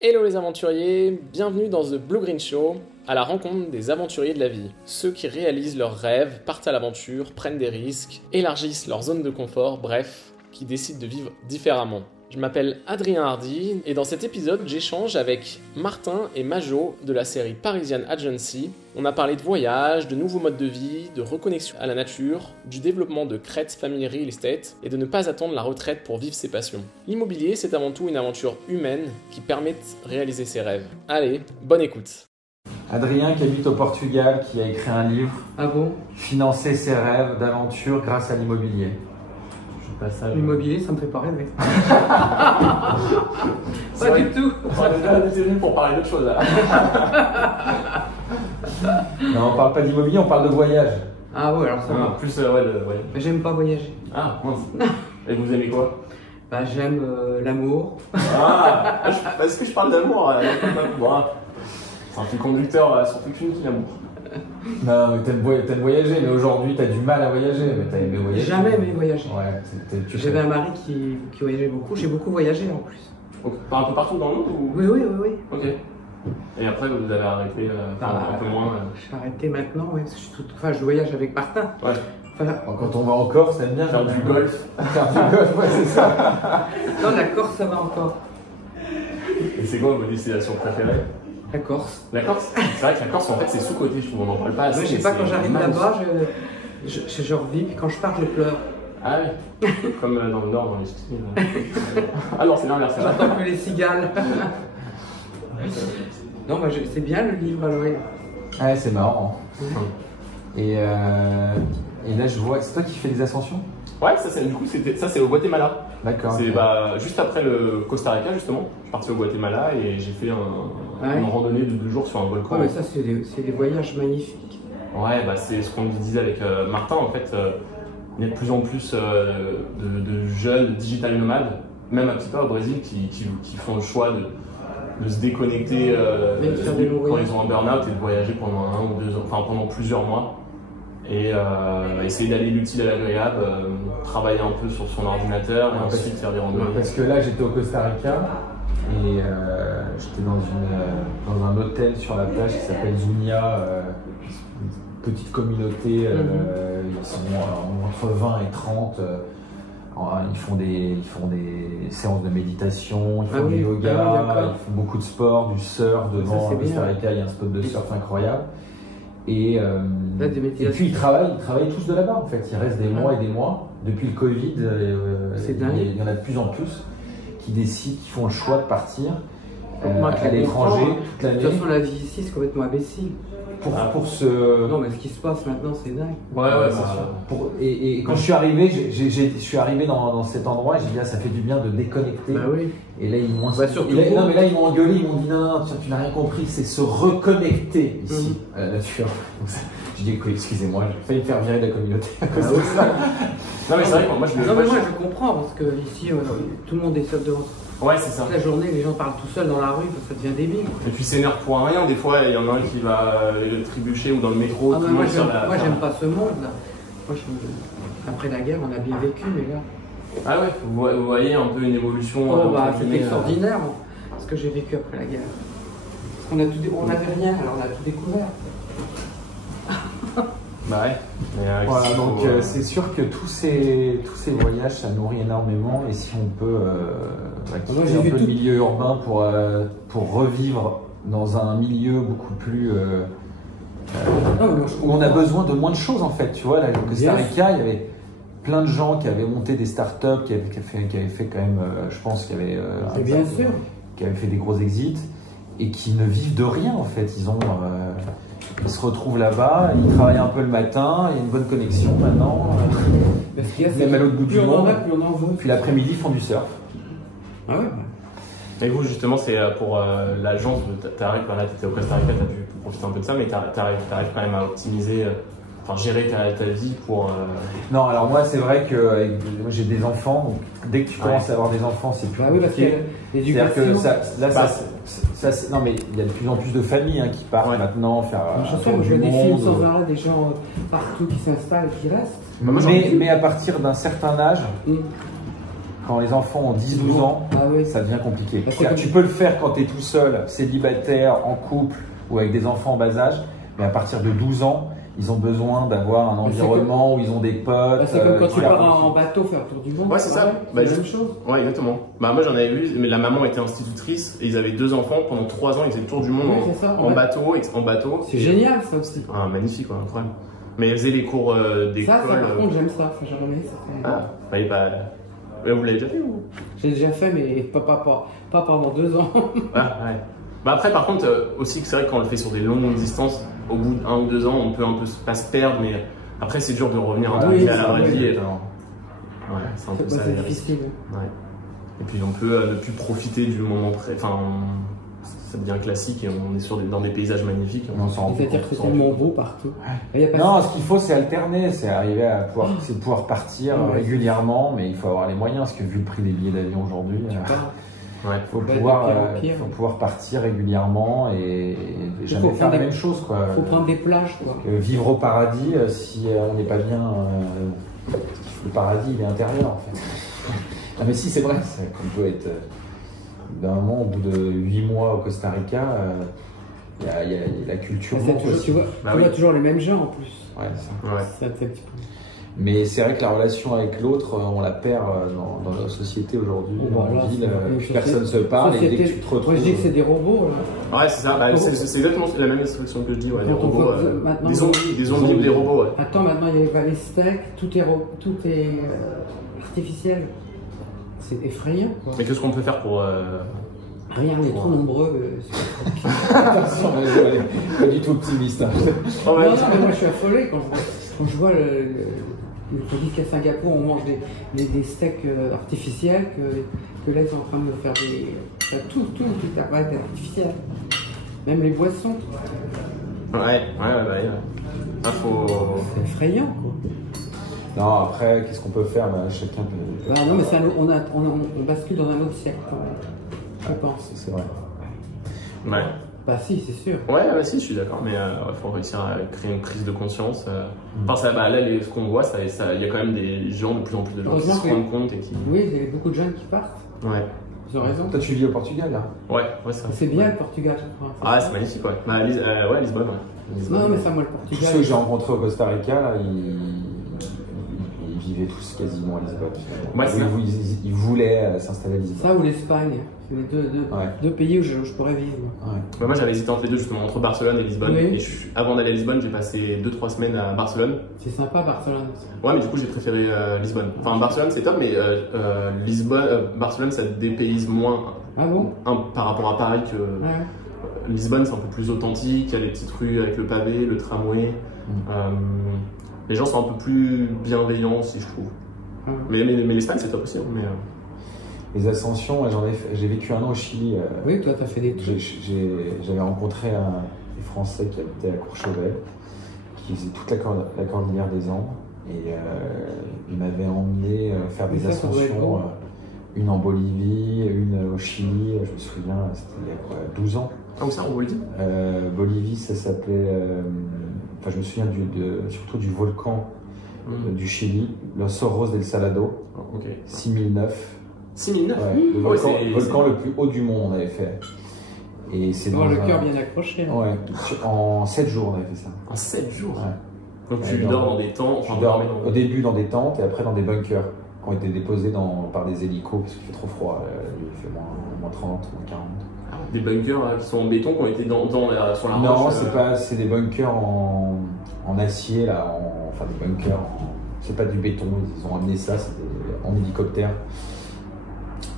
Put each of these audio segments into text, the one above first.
Hello les aventuriers, bienvenue dans The Blue Green Show, à la rencontre des aventuriers de la vie. Ceux qui réalisent leurs rêves, partent à l'aventure, prennent des risques, élargissent leur zone de confort, bref, qui décident de vivre différemment. Je m'appelle Adrien Hardy et dans cet épisode, j'échange avec Martin et Majo de la série Parisian Agency. On a parlé de voyage, de nouveaux modes de vie, de reconnexion à la nature, du développement de Crête Family Real Estate et de ne pas attendre la retraite pour vivre ses passions. L'immobilier, c'est avant tout une aventure humaine qui permet de réaliser ses rêves. Allez, bonne écoute. Adrien qui habite au Portugal, qui a écrit un livre. Ah bon? Financer ses rêves d'aventure grâce à l'immobilier. L'immobilier, ça me fait pas rêver. Pas du tout. On est déjà décidé pour parler d'autre chose là. Non, on parle pas d'immobilier, on parle de voyage. Ah ouais, alors ça va. Plus, ouais. Mais j'aime pas voyager. Ah, mince. Et vous aimez quoi? Bah j'aime l'amour. Ah, est-ce que je parle d'amour? C'est un fil conducteur, surtout qu'une qui l'amour. Non, mais t'aimes voyager, mais aujourd'hui t'as du mal à voyager. Mais t'as aimé voyager. Jamais aimé voyager. Ouais, J'avais un mari qui voyageait beaucoup. J'ai beaucoup voyagé en plus. Donc, un peu partout dans le monde ou... Oui. Ok. Et après, vous avez arrêté un peu moins J'ai arrêté maintenant, ouais, parce que je voyage avec Martin. Ouais. Enfin, Quand on va en Corse, t'aimes bien faire du golf. Faire du golf, ouais, c'est ça. non, la Corse, ça va encore. Et c'est quoi vos destinations préférées? La Corse. La Corse? C'est vrai que la Corse, en fait, c'est sous-côté, je trouve. On n'en parle pas assez. Moi, je sais pas, quand j'arrive là-bas, je revis, puis quand je pars, je pleure. Ah oui. Comme dans le Nord, dans les Sicilies. Ah non, c'est l'inverse. J'entends plus les cigales. Non, bah, c'est bien le livre à Noël. Ouais, c'est marrant. Et là, je vois, c'est toi qui fais des ascensions? Ouais, ça c'est au Guatemala. D'accord. C'est juste après le Costa Rica, justement. Je suis parti au Guatemala et j'ai fait une randonnée de 2 jours sur un volcan. Ouais, mais ça, c'est des voyages magnifiques. Ouais, c'est ce qu'on disait avec Martin, en fait. Il y a de plus en plus de jeunes digital nomades, même un petit peu au Brésil, qui font le choix de se déconnecter quand ils ont un burn-out et de voyager pendant 1 ou 2 ans, enfin pendant plusieurs mois. Et essayer d'aller l'utile à l'agréable, travailler un peu sur son ordinateur et ensuite faire des randonnées. Parce que là, j'étais au Costa Rica et j'étais dans un hôtel sur la plage qui s'appelle Zunia, une petite communauté, ils sont entre 20 et 30. Ils font des séances de méditation, ils font du yoga, ils font beaucoup de sport, du surf devant. Au Costa Rica, il y a un spot de surf incroyable. Et puis ils travaillent tous de là-bas en fait, ils restent des mois et des mois. Depuis le Covid, il y en a de plus en plus qui décident, qui font le choix de partir à l'étranger toute l'année. De toute façon, la vie ici, c'est complètement imbécile. Non mais ce qui se passe maintenant, c'est dingue. Ouais, c'est sûr. Et quand je suis arrivé, dans cet endroit, j'ai dit, ça fait du bien de déconnecter. Bah oui. Et là, ils m'ont mais là, ils m'ont engueulé, ils m'ont dit, non, tu n'as rien compris, c'est se reconnecter ici, à la nature. Je dis, excusez-moi, j'ai failli me faire virer de la communauté à cause de ça. Non, mais c'est vrai que moi, je comprends, parce que ici, tout le monde est seul devant. Ouais, c'est ça. Toute la journée, les gens parlent tout seuls dans la rue, ça devient débile. Et puis s'énerve pour rien, des fois il y en a un qui va trébucher ou dans le métro. Moi j'aime pas ce monde là. Après la guerre, on a bien vécu, mais là. Ah ouais, vous voyez un peu une évolution. C'est extraordinaire ce que j'ai vécu après la guerre. Parce qu'on n'avait rien, alors on a tout découvert. Bah ouais. Voilà, donc c'est sûr que tous ces voyages, ça nourrit énormément. Et si on peut quitter un peu le milieu urbain pour revivre dans un milieu beaucoup plus où on a besoin de moins de choses en fait. Tu vois, là, au Costa Rica, il y avait plein de gens qui avaient monté des startups, qui avaient fait quand même, je pense, qui avaient fait des gros exits et qui ne vivent de rien en fait. Ils se retrouvent là-bas, ils travaillent un peu le matin, il y a une bonne connexion maintenant. Même à l'autre bout du monde. Puis l'après-midi, ils font du surf. Ah ouais. Et vous, justement, c'est pour l'agence, tu arrives, là, tu étais au Costa Rica, tu as pu profiter un peu de ça, mais tu arrives quand même à optimiser, gérer ta vie pour. Non, alors moi, c'est vrai que moi, j'ai des enfants, donc dès que tu commences à avoir des enfants, c'est plus compliqué. C'est-à-dire que non, mais il y a de plus en plus de familles qui partent maintenant faire. Je vois des films sans arrêt, des gens partout qui s'installent et qui restent. Mais à partir d'un certain âge, quand les enfants ont 10-12 ans, Ah oui. ça devient compliqué. Parce que C'est-à-dire, tu peux le faire quand tu es tout seul, célibataire, en couple ou avec des enfants en bas âge, mais à partir de 12 ans, ils ont besoin d'avoir un environnement où ils ont des potes. C'est comme quand tu voilà. pars en bateau faire le tour du monde. Ouais, c'est ça. pareil, Bah, c'est la même chose. Ouais, exactement. Bah, moi, j'en avais vu, mais la maman était institutrice et ils avaient 2 enfants. Pendant 3 ans, ils faisaient le tour du monde Oui, c'est ça, en ouais. bateau. C'est génial ça aussi. Ah, magnifique, quoi, incroyable. Mais ils faisaient les cours d'école. Ça, par contre, j'aime ça. Ça, j'aimerais bien, ça fait- Ah, bah, mais vous l'avez déjà fait ou? J'ai déjà fait, mais pas pendant 2 ans. Ah, ouais. Bah, après, par contre, aussi, c'est vrai que quand on le fait sur des longues distances, au bout d'1 ou 2 ans, on peut un peu pas se perdre, mais après, c'est dur de revenir un peu Oui, à la ça, vraie oui. vie. Ouais, c'est un peu ça. C'est les risques. difficile. Ouais. Et puis on peut ne plus profiter du moment enfin, ça devient classique et on est dans des paysages magnifiques. On s'en rend plus C'est-à-dire compte. que c'est tellement beau partout. Il y a pas Non, ce qu'il faut, c'est alterner, c'est arriver à pouvoir partir Ouais. régulièrement, mais il faut avoir les moyens, parce que vu le prix des billets d'avion aujourd'hui, il Ouais. faut Ouais, pouvoir, de pire en pire. faut pouvoir partir régulièrement et jamais faut faire prendre la des- même chose, quoi. Il faut prendre des plages, quoi. Vivre au paradis, si on n'est pas bien, le paradis, il est intérieur, en fait. Ah, mais si, c'est vrai, qu'on peut être, d'un moment, au bout de 8 mois au Costa Rica, il y a la culture. C'est manque toujours, aussi. tu vois, Bah tu oui. vois toujours les mêmes gens en plus. Ouais, c'est ça. Ouais. Ça fait un petit peu. Mais c'est vrai que la relation avec l'autre, on la perd dans notre société aujourd'hui, Bon, en voilà, ville, c'est une plus société- personne se parle et dès que tu te Moi, retrouves. je dis que c'est des robots. Là. Ouais, c'est ça. Bah, c'est exactement la même instruction que je dis. Ouais, des Quand on robots, voit que maintenant- des zombies ou des robots. Ouais. Attends, maintenant il y a les steaks, tout est artificiel. C'est effrayant. Quoi. Mais qu'est-ce qu'on peut faire pour Rien n'est trop nombreux. Attention, elle est pas du tout optimiste. Hein. Oh, ouais. Non, mais moi je suis affolé quand je vois le produit qu'à Singapour on mange des steaks artificiels, que là ils sont en train de faire tout apparaît artificiel. Même les boissons. Ouais. Ah, faut. C'est effrayant quoi. Non, après, qu'est-ce qu'on peut faire? Chacun peut. Ah non mais ça, on bascule dans un autre siècle quand même. Je pense. C'est vrai. Ouais. Bah si, c'est sûr. Ouais, bah, si, je suis d'accord, mais il faut réussir à créer une prise de conscience. Enfin, ça, bah, là, ce qu'on voit, il y a quand même des gens, de plus en plus de gens qui Heureusement se que- rendent compte et qui. Oui, il y a beaucoup de jeunes qui partent. Ouais. Ils ont raison. Toi, tu vis au Portugal, là? Ouais, ça. C'est bien le Portugal, je crois. Ah, c'est magnifique, ouais. Bah, Lisbonne, ouais. Lisbonne. Non mais ça, moi le Tous Portugal. ceux que j'ai rencontrés au Costa Rica, là, ils vivaient tous quasiment à Lisbonne. Ouais, c'est ça. Ils voulaient s'installer à Lisbonne. Ça ou l'Espagne, c'est les deux pays où je pourrais vivre. Ouais. Bah, moi, j'avais hésité entre les deux, justement, entre Barcelone et Lisbonne. Oui. Et avant d'aller à Lisbonne, j'ai passé 2-3 semaines à Barcelone. C'est sympa Barcelone. Ouais, mais du coup, j'ai préféré Lisbonne. Enfin, Barcelone, c'est top, mais Barcelone, ça dépayse moins Ah bon? par rapport à Paris que. Ouais. Lisbonne, c'est un peu plus authentique, il y a les petites rues avec le pavé, le tramway. Les gens sont un peu plus bienveillants aussi, je trouve. Ouais. Mais l'Espagne, c'est top aussi. Hein, mais, Les ascensions, j'ai vécu 1 an au Chili. Oui, toi t'as fait des trucs. J'avais rencontré des Français qui habitaient à Courchevel, qui faisaient toute la cordillère des Andes, et ils m'avaient emmené faire des Ça doit être ascensions, beau. une en Bolivie, une au Chili, je me souviens, c'était il y a quoi, 12 ans. Ah, où ça, en Bolivie? Bolivie, ça s'appelait, enfin je me souviens surtout du volcan du Chili, Los Cerros del Salado, Ok. 6009. 6009? Ouais, le Ouais, volcan le plus haut du monde, on avait fait. Et c'est Oh, dans le cœur bien accroché. Là. Ouais, en 7 jours, on avait fait ça. En 7 jours? Ouais. Donc Ouais, tu dors dans des tentes, Tu enfin, dors dormais dans- au début dans des tentes et après dans des bunkers qui ont été déposés par des hélicos parce qu'il fait trop froid. Il fait moins 30, moins 40. Des bunkers qui sont en béton, qui ont été sur la roche. Non, c'est des bunkers en acier, là, enfin des bunkers, c'est pas du béton, ils ont amené ça, c'était en hélicoptère.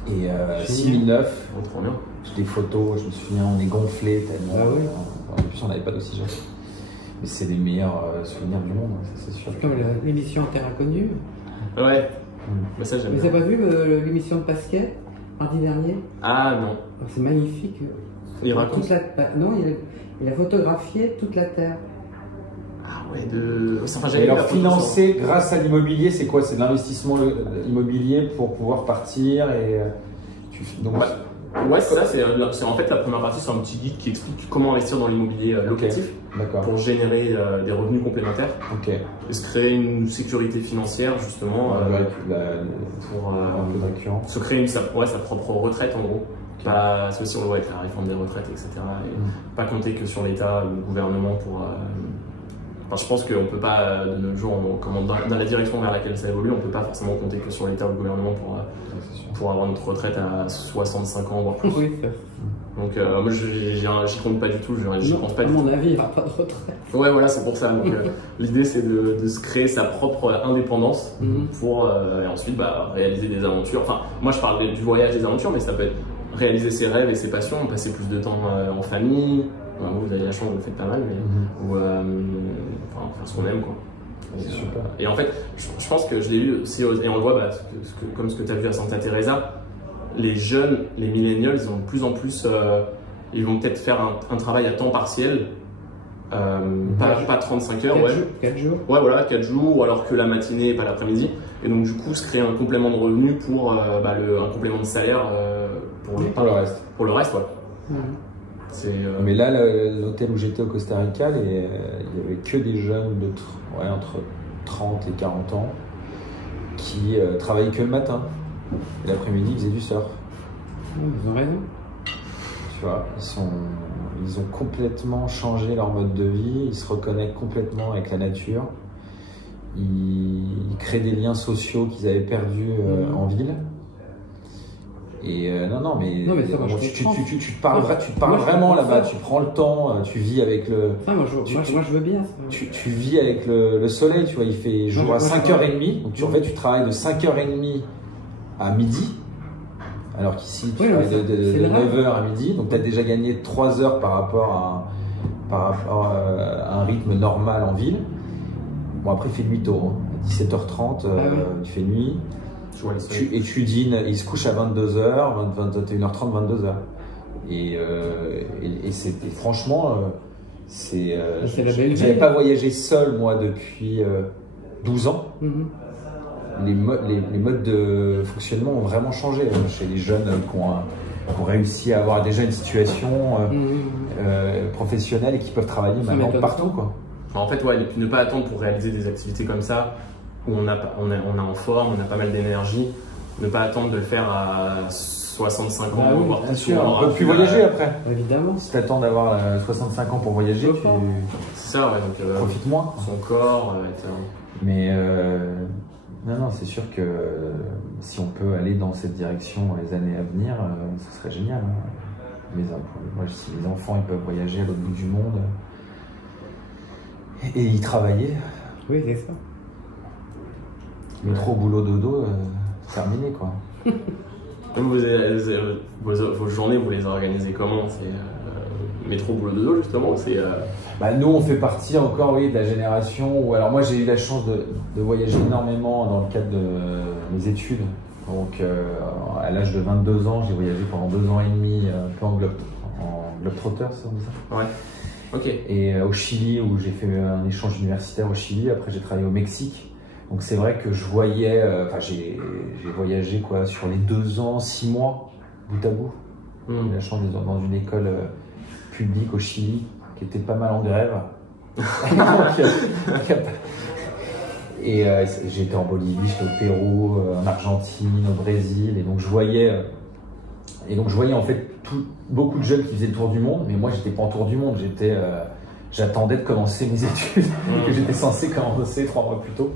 Et 6009, Oh, trop bien. des photos, je me souviens, on est gonflé tellement. Ah oui. En plus, on n'avait pas d'oxygène. Mais c'est les meilleurs souvenirs du monde, ça, c'est sûr. C'est comme l'émission Terre Inconnue. Ouais, bah, ça j'aime Vous bien. avez pas vu l'émission de Pasquet, mardi dernier? Ah non, C'est magnifique. il raconte. Non, il a photographié toute la Terre. Ah ouais, enfin, Et j'avais vu alors la photo, financer grâce à l'immobilier, c'est quoi? C'est de l'investissement immobilier pour pouvoir partir et donc Ouais. Ouais, c'est ça, c'est en fait la première partie, c'est un petit guide qui explique comment investir dans l'immobilier locatif pour générer des revenus complémentaires et se créer une sécurité financière justement pour se créer sa propre retraite en gros. C'est aussi on le voit avec la réforme des retraites, etc. Et pas compter que sur l'État ou le gouvernement pour. Je pense qu'on ne peut pas, de nos jours, dans la direction vers laquelle ça évolue, on ne peut pas forcément compter que sur l'État ou le gouvernement pour avoir notre retraite à 65 ans, voire plus. Oui, donc, moi, j'y compte pas du tout, j'y pense pas du tout. À mon avis, il n'y aura pas de retraite. Ouais, voilà, c'est pour ça. L'idée, c'est de se créer sa propre indépendance pour et ensuite réaliser des aventures. Enfin, moi, je parle du voyage, des aventures, mais ça peut être réaliser ses rêves et ses passions, passer plus de temps en famille. Vous avez la chance, vous le faites pas mal, mais ou faire ce qu'on aime, quoi. Et en fait, je pense que je l'ai lu aussi, et on le voit, comme ce que tu as vu à Santa Teresa, les jeunes, les millennials, ils ont de plus en plus, ils vont peut-être faire un travail à temps partiel, pas 35 heures, 4 jours. Ouais, voilà, 4 jours, ou alors que la matinée, pas l'après-midi. Et donc, du coup, se créer un complément de revenu pour un complément de salaire pour le reste. Pour le reste, ouais. Mais là, l'hôtel où j'étais au Costa Rica, il n'y avait que des jeunes entre 30 et 40 ans qui travaillaient que le matin. Et l'après-midi, ils faisaient du surf. Ils ont raison. Tu vois, ils ont complètement changé leur mode de vie, ils se reconnectent complètement avec la nature. Ils créent des liens sociaux qu'ils avaient perdus en ville. Et mais tu te parles vraiment là-bas, tu prends le temps, tu vis avec le. Ça, moi je veux bien. Ça. Tu vis avec le soleil, tu vois, il fait jour à 5h30, donc en fait tu travailles de 5h30 à midi, alors qu'ici tu travailles de 9h à midi, donc tu as déjà gagné 3 heures par rapport à un rythme normal en ville. Bon, après il fait nuit tôt, à 17h30, il fait nuit. Et tu dînes, il se couche à 22h, 21h30, 22h. Et franchement, j'avais pas voyagé seul moi depuis 12 ans. Les modes de fonctionnement ont vraiment changé chez les jeunes qui ont réussi à avoir déjà une situation professionnelle et qui peuvent travailler maintenant partout, quoi. En fait, ne pas attendre pour réaliser des activités comme ça, où on est en forme, on a pas mal d'énergie, ne pas attendre de le faire à 65 ans, voire bien sûr, on peut plus voyager après. Évidemment. Si tu attends d'avoir 65 ans pour voyager, c'est ça, donc profites moins. Son corps, etc. Mais non, c'est sûr que si on peut aller dans cette direction dans les années à venir, ce serait génial. Moi, si les enfants ils peuvent voyager à l'autre bout du monde et y travailler. Oui, c'est ça. Métro, boulot, dodo, terminé, quoi. Vos journées, vous les organisez comment? Métro, boulot, dodo, justement? Nous, on fait partie encore de la génération où... Alors moi, j'ai eu la chance de voyager énormément dans le cadre de mes études. Donc, à l'âge de 22 ans, j'ai voyagé pendant 2 ans et demi, un peu en globetrotter, ça on dit ça? Ouais. Ok. Et au Chili, où j'ai fait un échange universitaire au Chili. Après, j'ai travaillé au Mexique. Donc c'est vrai que je voyais, j'ai voyagé sur les 2 ans, 6 mois, bout à bout. J'ai eu la chance d'être dans une école publique au Chili, qui était pas mal en grève. Et j'étais en Bolivie, j'étais au Pérou, en Argentine, au Brésil, et donc je voyais en fait beaucoup de jeunes qui faisaient le tour du monde, mais moi j'étais pas en tour du monde, j'attendais de commencer mes études, que j'étais censé commencer 3 mois plus tôt.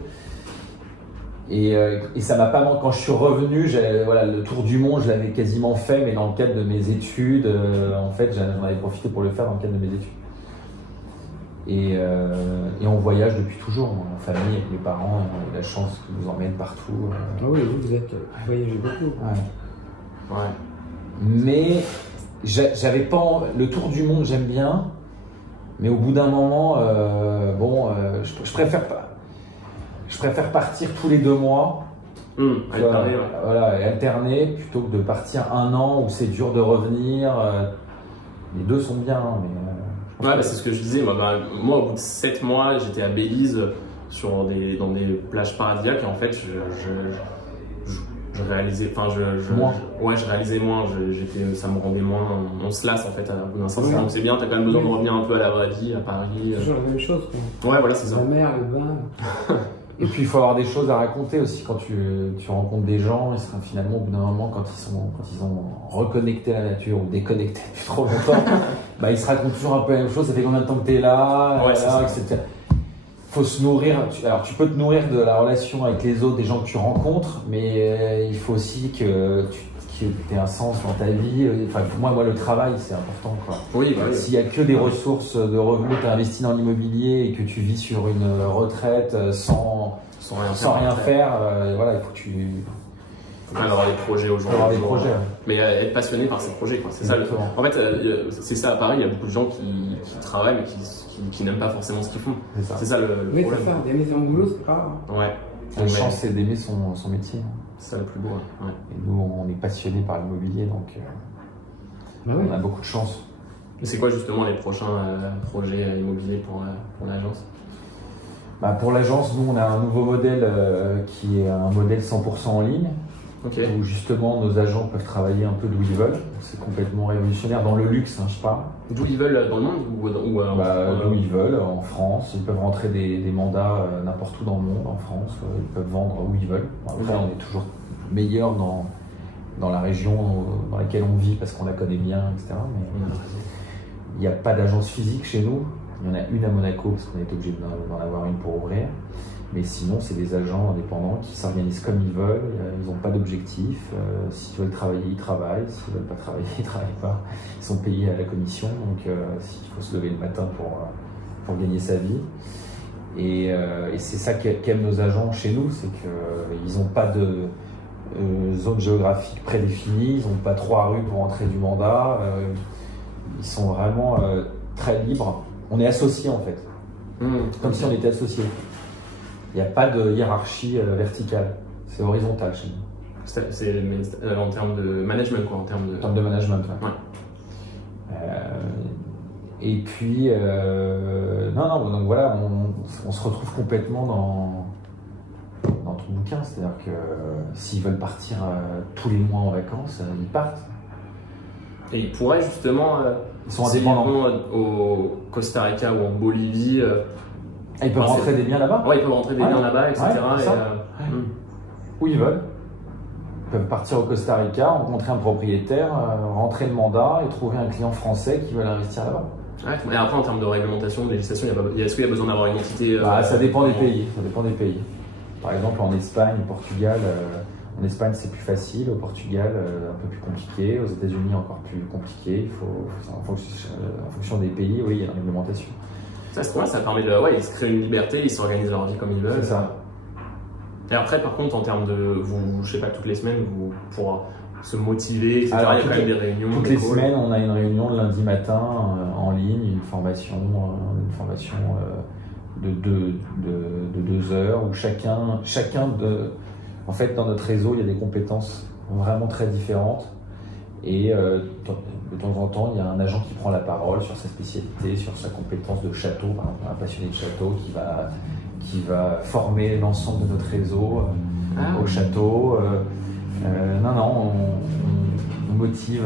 Et ça m'a pas manqué. Quand je suis revenu, le tour du monde, je l'avais quasiment fait, mais dans le cadre de mes études, en fait, j'en avais profité pour le faire dans le cadre de mes études. Et on voyage depuis toujours, en famille, avec mes parents, on a eu la chance qu'ils nous emmènent partout. Ah oui, vous voyagez beaucoup. Ouais. Mais j'avais pas le tour du monde, j'aime bien, mais au bout d'un moment, je préfère pas. Je préfère partir tous les 2 mois, alterner, plutôt que de partir 1 an où c'est dur de revenir. Les 2 sont bien, mais c'est ce que je disais. Moi, au bout de 7 mois, j'étais à Belize dans des plages paradisiaques, et en fait, je réalisais, enfin je réalisais moins, ça me rendait moins, on se lasse en fait à bout d'un certain temps. Donc c'est bien, t'as quand même besoin de revenir un peu à la vraie vie, à Paris. Toujours la même chose quoi. Ouais, voilà, c'est ça. La mer, le bain. Et puis il faut avoir des choses à raconter aussi quand tu rencontres des gens, et finalement au bout d'un moment quand ils ont reconnecté à la nature ou déconnecté depuis trop longtemps, bah, ils se racontent toujours un peu la même chose, ça fait combien de temps que tu es là, etc. Faut se nourrir, alors tu peux te nourrir de la relation avec les autres, des gens que tu rencontres, mais il faut aussi que tu aies un sens dans ta vie. Enfin, pour moi le travail c'est important quoi. Oui, bah, s'il n'y a que des ressources de revenus, tu as investi dans l'immobilier et que tu vis sur une retraite sans rien faire, voilà, il faut que tu... Faut quand même avoir des projets au jour le jour. Mais être passionné par ces projets, quoi. C'est ça. En fait, c'est ça à Paris, il y a beaucoup de gens qui travaillent mais qui n'aiment pas forcément ce qu'ils font. C'est ça le oui, problème. c'est ça, des maisons de boulot, c'est pas grave. Ouais. La chance c'est d'aimer son métier. C'est ça le plus beau. Ouais. Et nous, on est passionnés par l'immobilier, donc on a beaucoup de chance. Et c'est quoi justement les prochains projets immobiliers pour l'agence? Bah, pour l'agence, nous, on a un nouveau modèle qui est un modèle 100% en ligne, où justement nos agents peuvent travailler un peu d'où ils veulent. C'est complètement révolutionnaire dans le luxe, hein, je parle. D'où ils veulent dans le monde d'où ils veulent, en France. Ils peuvent rentrer des mandats n'importe où dans le monde, en France. Ils peuvent vendre où ils veulent. Après, on est toujours meilleur dans la région dans laquelle on vit parce qu'on la connaît bien, etc. Mais il n'y a pas d'agence physique chez nous. Il y en a une à Monaco parce qu'on est obligé d'en avoir une pour ouvrir. Mais sinon, c'est des agents indépendants qui s'organisent comme ils veulent. Ils n'ont pas d'objectif. S'ils veulent travailler, ils travaillent. S'ils ne veulent pas travailler, ils ne travaillent pas. Ils sont payés à la commission. Donc, il faut se lever le matin pour gagner sa vie. Et c'est ça qu'aiment nos agents chez nous, c'est qu'ils n'ont pas de zone géographique prédéfinie. Ils n'ont pas 3 rues pour entrer du mandat. Ils sont vraiment très libres. On est associés en fait. Comme si on était associés. Il n'y a pas de hiérarchie verticale, c'est horizontal chez nous. C'est en termes de management, quoi, en termes de management, ouais. Et puis, donc voilà, on se retrouve complètement dans ton bouquin, c'est-à-dire que s'ils veulent partir tous les mois en vacances, ils partent. Et ils pourraient justement, ils sont indépendants. Au Costa Rica ou en Bolivie. Ils peuvent rentrer des biens là-bas. Ouais, ils peuvent rentrer des biens là-bas, etc. Où ils veulent. Ils peuvent partir au Costa Rica, rencontrer un propriétaire, rentrer le mandat et trouver un client français qui veut investir là-bas. Ouais, et après, en termes de réglementation, de législation, est-ce qu'il y a besoin d'avoir une entité ça dépend des pays. Ça dépend des pays. Par exemple, en Espagne, au Portugal, en Espagne c'est plus facile, au Portugal un peu plus compliqué, aux États-Unis encore plus compliqué. En fonction des pays, oui, il y a une réglementation. Ça permet de. Ouais, ils se créent une liberté, ils s'organisent leur vie comme ils veulent. C'est ça. Et après, par contre, en termes de. Je sais pas, toutes les semaines, pour se motiver, etc. Alors, il y a quand même des réunions. Toutes les semaines, on a une réunion le lundi matin en ligne, une formation de 2 heures où chacun de. En fait, dans notre réseau, il y a des compétences vraiment très différentes. Et de temps en temps, il y a un agent qui prend la parole sur sa spécialité, sur sa compétence de château, par exemple, un passionné de château qui va former l'ensemble de notre réseau au château. On motive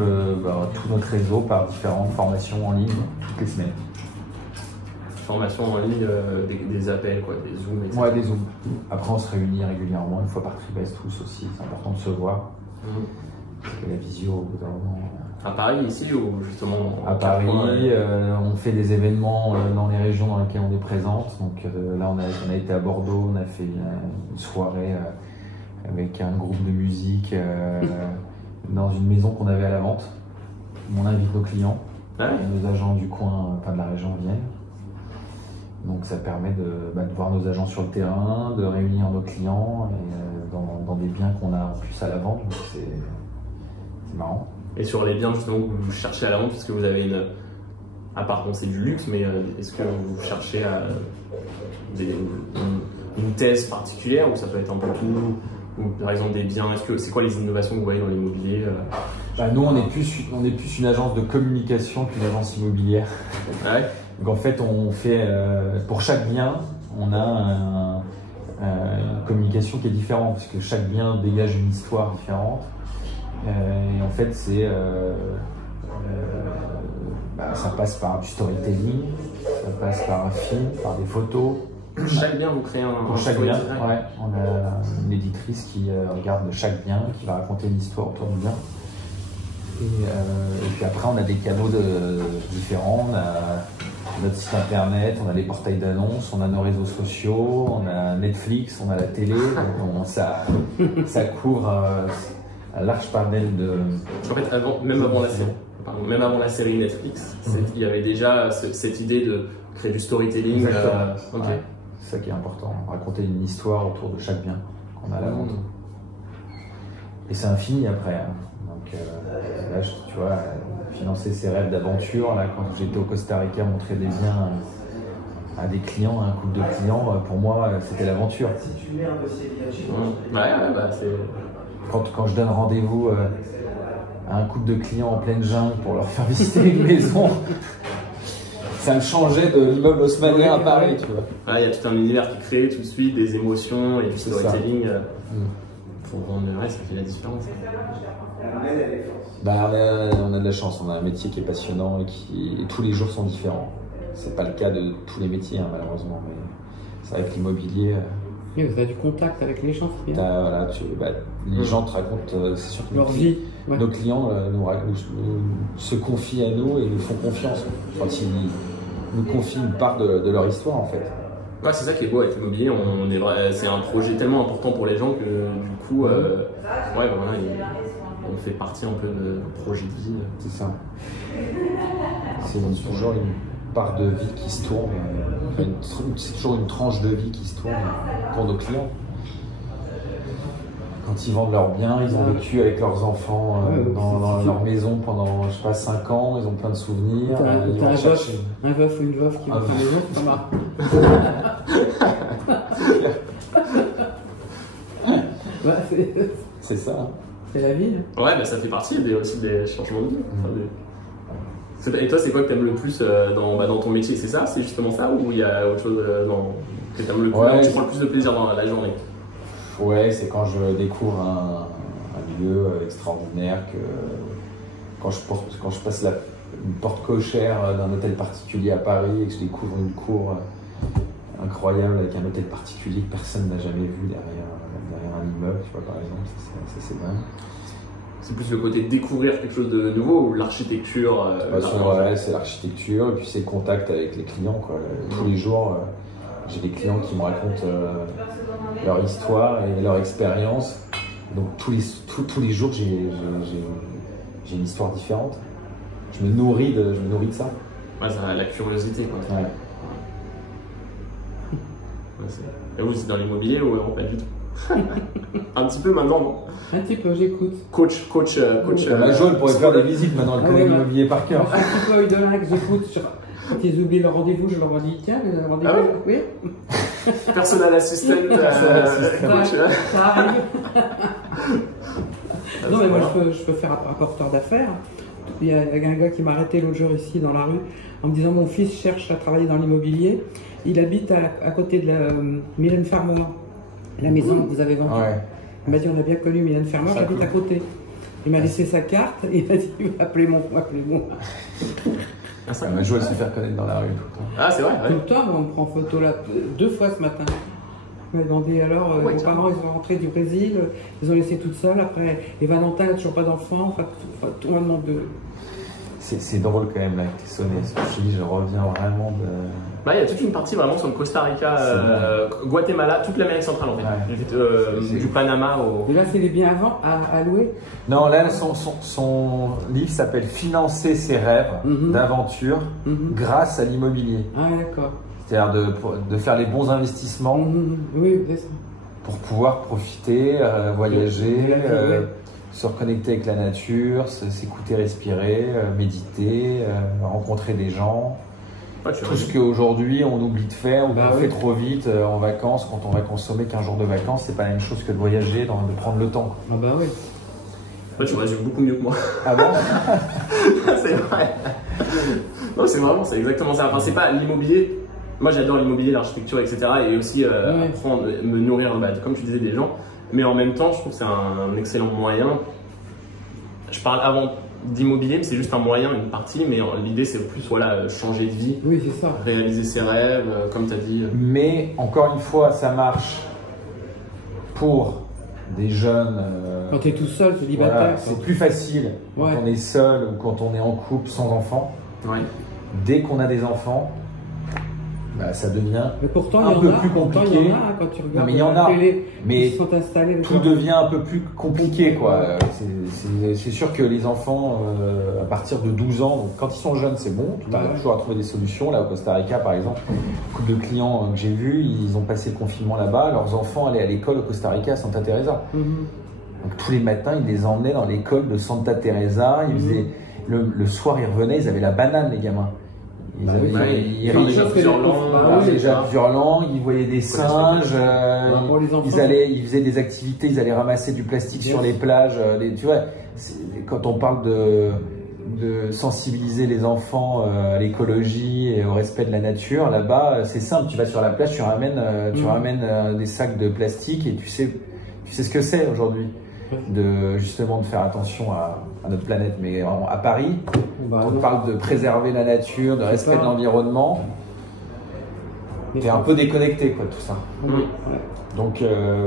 tout notre réseau par différentes formations en ligne toutes les semaines. Formations en ligne, des appels, quoi, des Zooms, etc. Ouais, des Zooms. Après, on se réunit régulièrement, une fois par trimestre tous aussi. C'est important de se voir. Parce que la visio, au bout d'un moment. À Paris, ici, ou justement à Paris, on fait des événements dans les régions dans lesquelles on est présente. Donc là, on a été à Bordeaux, on a fait une soirée avec un groupe de musique dans une maison qu'on avait à la vente. On invite nos clients, nos agents du coin, de la région viennent. Donc ça permet de voir nos agents sur le terrain, de réunir nos clients et, dans des biens qu'on a en plus à la vente. Donc c'est marrant. Et sur les biens justement que vous cherchez à la vente, puisque vous avez une... À part c'est du luxe, mais est-ce que vous cherchez à une thèse particulière ou ça peut être un peu tout, ou par exemple des biens, c'est quoi les innovations que vous voyez dans l'immobilier Nous on est plus une agence de communication qu'une agence immobilière. Donc en fait on fait pour chaque bien on a une communication qui est différente, parce que chaque bien dégage une histoire différente. Et en fait, ça passe par du storytelling, ça passe par un film, par des photos. Pour chaque bien, vous créez Pour chaque bien, ouais, on a une éditrice qui regarde chaque bien, qui va raconter une histoire autour du bien. Et puis après, on a des canaux différents. On a notre site internet, on a les portails d'annonces, on a nos réseaux sociaux, on a Netflix, on a la télé. Donc ça couvre un large panel de. En fait, même avant la série Netflix, il y avait déjà cette idée de créer du storytelling. Okay. Ouais, c'est ça qui est important, raconter une histoire autour de chaque bien qu'on a à la vente. Et c'est infini après. Hein. Donc là, tu vois, financer ses rêves d'aventure, là, quand j'étais au Costa Rica, montrer des biens à des clients, à un couple de clients, pour moi, c'était l'aventure. Quand je donne rendez-vous à un couple de clients en pleine jungle pour leur faire visiter une maison, ça me changeait de l'immeuble haussmannien à Paris, tu vois. Il y a tout un univers qui crée tout de suite, des émotions et du storytelling. Pour vendre, ça fait la différence. On a de la chance, on a un métier qui est passionnant et tous les jours sont différents. C'est pas le cas de tous les métiers, hein, malheureusement, mais c'est vrai que l'immobilier. Oui, vous avez du contact avec les gens, c'est bien. Les gens te racontent, c'est sûr que leur vie. Nos clients se confient à nous et nous font confiance quand ils nous confient une part de leur histoire, en fait. Ouais, c'est ça qui est beau avec l'immobilier, c'est un projet tellement important pour les gens que du coup, on fait partie un peu de projet de vie. C'est ça. C'est toujours une part de vie qui se tourne, c'est toujours une tranche de vie qui se tourne pour nos clients. Quand ils vendent leurs biens, ils ont vécu avec leurs enfants dans leur maison pendant, je sais pas, 5 ans, ils ont plein de souvenirs. Un veuf ou une veuve qui va faire les autres, ça marche. C'est ça. Hein. C'est la vie. Ouais, ça fait partie aussi des changements de vie. Et toi, c'est quoi que tu aimes le plus dans ton métier? C'est ça? C'est justement ça? Ou il y a autre chose que tu aimes le plus, tu prends le plus de plaisir dans la journée? Ouais, c'est quand je découvre un lieu extraordinaire, quand je passe une porte cochère d'un hôtel particulier à Paris et que je découvre une cour incroyable avec un hôtel particulier que personne n'a jamais vu derrière un immeuble, tu vois, par exemple, ça c'est dingue. C'est plus le côté découvrir quelque chose de nouveau ou l'architecture c'est l'architecture et puis c'est le contact avec les clients, quoi. Tous les jours, j'ai des clients qui me racontent leur histoire et leur expérience. Donc tous les jours, j'ai une histoire différente. Je me nourris de ça. Ouais, ça a la curiosité, quoi. Ouais. Et vous, c'est dans l'immobilier ou pas du tout? Un petit peu maintenant, non? Un petit peu, j'écoute. Coach. Jo, elle pourrait faire des visites maintenant, elle connaît l'immobilier par cœur. Un petit peu, il donne que j'écoute. Quand ils oublient le rendez-vous, je leur dis tiens, vous avez un rendez-vous? Oui. Personal assistant. Ça arrive. Non, mais moi je peux faire apporteur d'affaires. Il y a un gars qui m'a arrêté l'autre jour ici dans la rue en me disant mon fils cherche à travailler dans l'immobilier. Il habite à côté de la Mylène Farmer, la maison que vous avez vendue. Ouais. Il m'a dit on a bien connu Mylène Farmer, j'habite à côté. Il m'a laissé sa carte et il m'a dit appelez-moi. Jo, elle se fait reconnaître dans la rue tout le temps. Ah, c'est vrai, ouais. Tout le temps, on me prend photo là 2 fois ce matin. Il m'a demandé alors, mes parents ils sont rentrés du Brésil, ils ont laissé toute seule après. Et Valentin n'a toujours pas d'enfant, tout le monde demande de. C'est drôle quand même là que tu sonné, parce que je reviens vraiment de. Là, il y a toute une partie vraiment sur le Costa Rica, Guatemala, toute l'Amérique centrale en fait. Du Panama au. Et là, c'est les biens à louer? Non, là, son livre s'appelle Financer ses rêves d'aventure grâce à l'immobilier. Ah, d'accord. C'est-à-dire de faire les bons investissements oui, c'est ça. pour pouvoir profiter, voyager, se reconnecter avec la nature, s'écouter, respirer, méditer, rencontrer des gens. Tout ce qu'aujourd'hui on oublie de faire ou qu'on fait trop vite en vacances, quand on va consommer qu'un jour de vacances, c'est pas la même chose que de voyager, de prendre le temps. Ah bah oui. Tu résumes beaucoup mieux que moi. Ah bon? C'est vrai. Non, c'est exactement ça. Enfin, c'est pas l'immobilier. moi j'adore l'immobilier, l'architecture, etc. Et aussi apprendre, me nourrir, comme tu disais, des gens. Mais en même temps, je trouve que c'est un excellent moyen. Je parle avant d'immobilier, mais c'est juste un moyen, une partie. Mais l'idée, c'est plus changer de vie, oui, c'est ça. Réaliser ses rêves, comme tu as dit. Mais encore une fois, ça marche pour des jeunes. Quand tu es tout seul, célibataire. Voilà, c'est plus facile quand on est seul ou quand on est en couple sans enfants. Ouais. Dès qu'on a des enfants, ça devient mais pourtant, un peu plus pourtant, compliqué. il y en a, quand tu regardes mais il y en a. Télé, Mais ils sont installés, tout devient un peu plus compliqué, quoi. C'est sûr que les enfants, à partir de 12 ans, donc quand ils sont jeunes, c'est bon. Tu arrives toujours à trouver des solutions. Là, au Costa Rica, par exemple, beaucoup de clients que j'ai vus, ils ont passé le confinement là-bas. Leurs enfants allaient à l'école au Costa Rica, à Santa Teresa. Donc tous les matins, ils les emmenaient dans l'école de Santa Teresa. Ils faisaient, le soir, ils revenaient, ils avaient la banane, les gamins. Ils parlaient déjà plusieurs langues, ils voyaient des singes, ils faisaient des activités, ils allaient ramasser du plastique sur les plages. Tu vois, quand on parle de sensibiliser les enfants à l'écologie et au respect de la nature, là-bas, c'est simple, tu vas sur la plage, tu ramènes des sacs de plastique et tu sais ce que c'est aujourd'hui. Justement de faire attention à notre planète. Mais à Paris, on parle de préserver la nature, de respect de l'environnement. T'es un peu déconnecté, quoi, de tout ça. Donc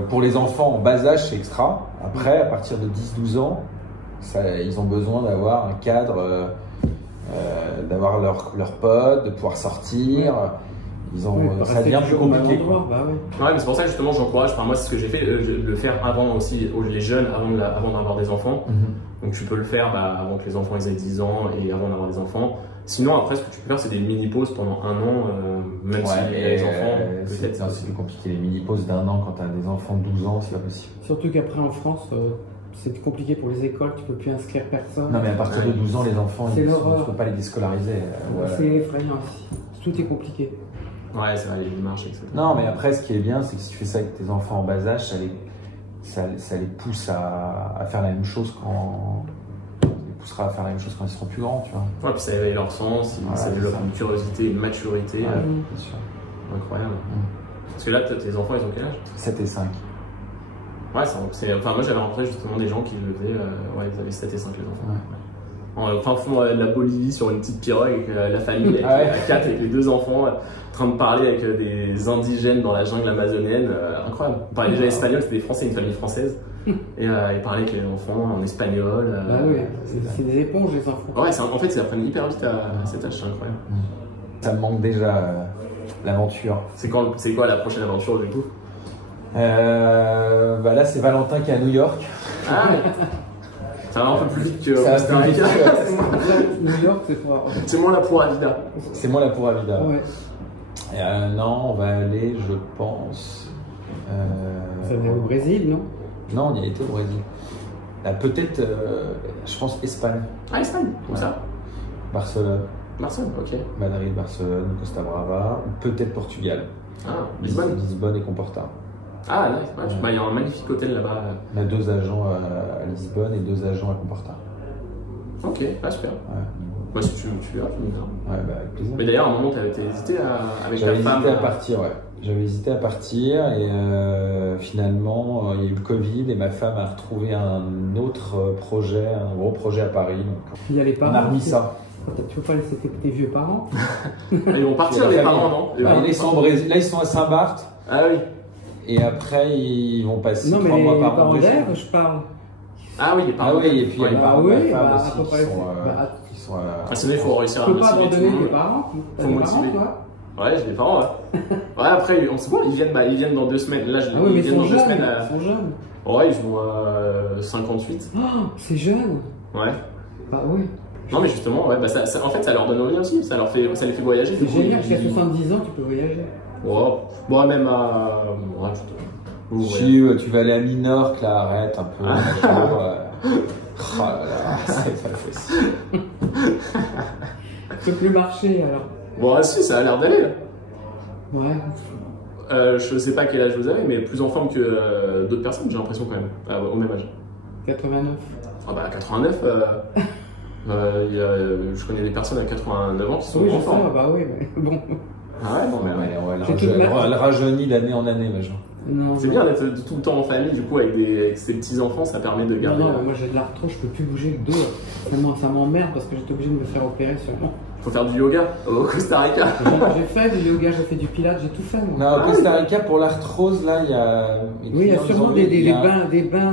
pour les enfants en bas âge, c'est extra. Après, à partir de 10-12 ans, ils ont besoin d'avoir un cadre, d'avoir leurs potes, de pouvoir sortir. Ça devient plus compliqué. Mais c'est pour ça que justement j'encourage, moi c'est ce que j'ai fait, de le faire avant aussi, les jeunes, avant d'avoir des enfants. Donc tu peux le faire avant que les enfants aient 10 ans et avant d'avoir des enfants. Sinon après ce que tu peux faire c'est des mini-pauses pendant 1 an, même si les enfants peut-être. C'est plus compliqué, les mini-pauses d'1 an quand tu as des enfants de 12 ans, c'est pas possible. Surtout qu'après en France, c'est compliqué pour les écoles, tu peux plus inscrire personne. Non mais à partir de 12 ans les enfants, il ne faut pas les déscolariser. C'est effrayant aussi, tout est compliqué. Ouais, c'est vrai, les démarches, etc. Non, mais après, ce qui est bien, c'est que si tu fais ça avec tes enfants en bas âge, ça les pousse à faire la même chose quand. Ça les poussera à faire la même chose quand ils seront plus grands, tu vois. Ouais, puis ça éveille leur sens, ça développe une curiosité, une maturité. Bien sûr. Incroyable. Parce que là, tes enfants, ils ont quel âge? 7 et 5. Ouais, enfin, moi j'avais rencontré justement des gens qui le faisaient, ils avaient 7 et 5 les enfants. En fin fond de la Bolivie sur une petite pirogue avec la famille, avec 4 avec les 2 enfants, en train de parler avec des indigènes dans la jungle amazonienne, incroyable. On parlait déjà espagnol, c'était des Français, une famille française, et ils parlaient avec les enfants en espagnol. C'est des éponges les enfants. Ouais, en fait ils apprennent hyper vite à cet âge, c'est incroyable. Ça me manque déjà l'aventure. C'est quoi la prochaine aventure du coup? Là c'est Valentin qui est à New York. Ça va un peu plus vite que Costa Rica. New York, c'est quoi? C'est moins la Pura Vida. C'est moins la Pura Vida. Ouais. Non, on va aller, je pense. Ça va au Brésil, non? Non, on y a été au Brésil. Peut-être, je pense, Espagne. Ah, Espagne, où ça? Barcelone. Barcelone, ok. Madrid, Barcelone, Costa Brava, ou peut-être Portugal. Ah, Lisbonne. Lisbonne et Comporta. Ah, nice. Il y a un magnifique hôtel là-bas. On a 2 agents à Lisbonne et 2 agents à Comporta. Ok, super. Ouais. Si tu viens, tu me dis. Ouais, avec plaisir. Mais d'ailleurs, à un moment, tu avais hésité avec ta femme. J'avais hésité à partir, J'avais hésité à partir et finalement, il y a eu le Covid et ma femme a retrouvé un autre projet, un gros projet à Paris. Donc, il y a les parents. On a remis ça. Tu peux pas laisser tes vieux parents? Ils vont partir, les parents, non? Là, ils sont au Brésil. Là, ils sont à Saint-Barth. Ah oui. Et après, ils vont passer 3 mois par an. Non, mais les parents d'Ève, je parle. Ah oui, les parents. Ah oui, et puis il y a les parents de ma femme aussi qui sont sinon, il faut réussir à motiver. Tu peux pas motiver abandonner tes parents? Faut motiver. Ouais, j'ai des parents, ouais. Après, on sait pas, ils viennent dans 2 semaines. Là, ils viennent dans 2 semaines. Ils sont jeunes. Ouais, ils ont 58. Oh, c'est jeune. Ouais. Bah oui. Non, mais justement, en fait, ça leur donne envie aussi, ça les fait voyager. C'est génial, jusqu'à 70 ans, tu peux voyager. Bon, même à. Si tu vas aller à Minorque, là, arrête un peu. Oh là là, c'est pas possible. Tu peux plus marcher alors. Bon, si, ça a l'air d'aller là. Ouais. Je sais pas quel âge vous avez, mais plus en forme que d'autres personnes, j'ai l'impression quand même, au même âge. 89. Ah bah 89, je connais des personnes à 89 ans qui sont en forme. Bah oui, mais bon. Ah ouais, non, mais elle rajeunit d'année en année, ma jambe. C'est bien d'être tout le temps en famille, du coup, avec ses petits-enfants, ça permet de garder. Non, moi j'ai de l'arthrose, je peux plus bouger le dos. Ça m'emmerde parce que j'étais obligé de me faire opérer sûrement. Faut faire du yoga au Costa Rica. J'ai fait du yoga, j'ai fait du pilates, j'ai tout fait. Moi. Non, au Costa Rica, pour l'arthrose, là, il y a. Oui, il y a sûrement des bains.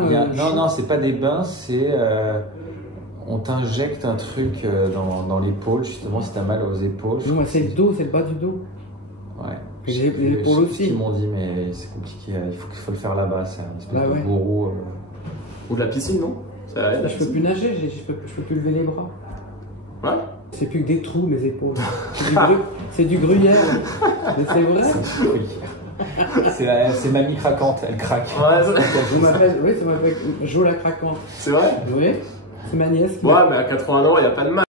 Non, c'est pas des bains, c'est. On t'injecte un truc dans l'épaule, justement, si t'as mal aux épaules. Non, c'est le dos, c'est le bas du dos. Ouais. J'ai l'épaule aussi. Ils m'ont dit, mais c'est compliqué, il faut le faire là-bas, c'est un espèce de ouais. gourou. Ou de la piscine, non? Ça aide, je peux plus nager, je peux plus lever les bras. Ouais. C'est plus que des trous, mes épaules. C'est du gruyère. Mais c'est vrai. C'est mamie craquante, elle craque. Ouais, on m'appelle Jo la craquante. C'est vrai? Oui, c'est ma nièce. Ouais, mais à 80 ans, il n'y a pas de mal.